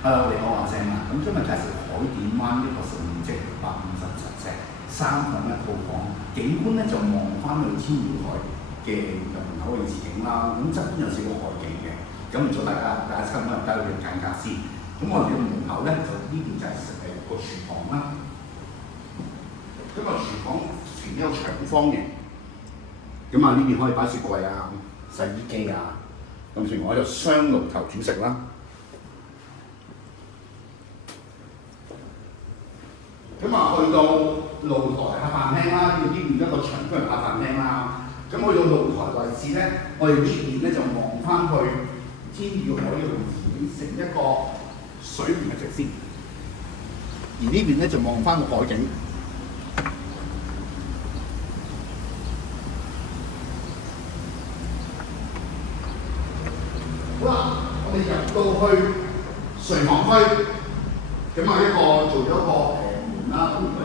Hello，你好，我係 Sam 啊。咁今日介紹海點灣一個實用面積657尺3房一套房，景觀咧就望翻去天耀海嘅入門口嘅前景啦。咁側邊有少少海景嘅。咁唔阻大家參觀入街去揀價先。咁我哋嘅門口咧就呢邊就係個廚房啦。咁個廚房呈一個長方形。咁啊呢邊可以擺雪櫃啊、洗衣機啊。咁另外就雙爐頭煮食啦。咁啊，去到露台客飯廳啦，呢邊一個長方形客飯廳啦。咁去到露台位置咧，我哋呢邊咧就望翻去天耀海嘅位置，成一個水平嘅直線。而呢邊咧就望翻個海景。好啦，我哋入到去睡房區，咁啊一個做咗一個啦，咁如果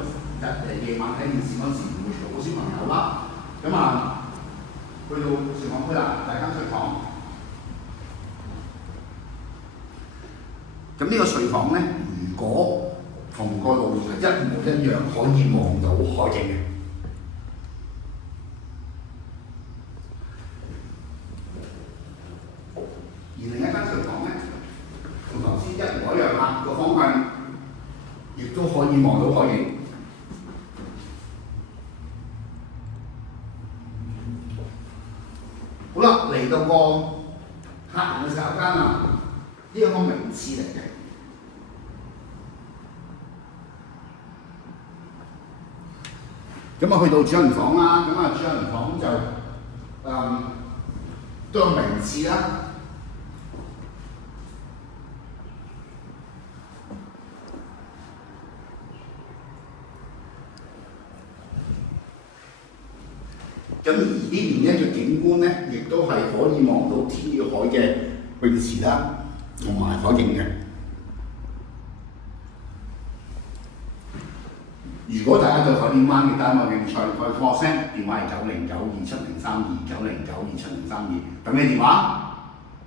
夜晚睇電視嗰陣時唔會嘈到小朋友啦，咁啊去到睡房區啦，第一間睡房。咁呢個睡房咧，如果同個露台一模一樣，可以望到海景嘅。而另一間睡房咧，同頭先一模一樣啦，個方向亦都可以望到海景。好啦，嚟到個客人嘅洗手間啦，呢個名廁嚟嘅。咁啊，去到主人房啦，咁啊主人房就都有名廁啦。咁而呢邊咧嘅景觀咧，亦都係可以望到天耀海嘅泳池啦，同埋海景嘅。如果大家對海點灣嘅單位有興趣，可以 call 聲，電話係909270329092703等你電話。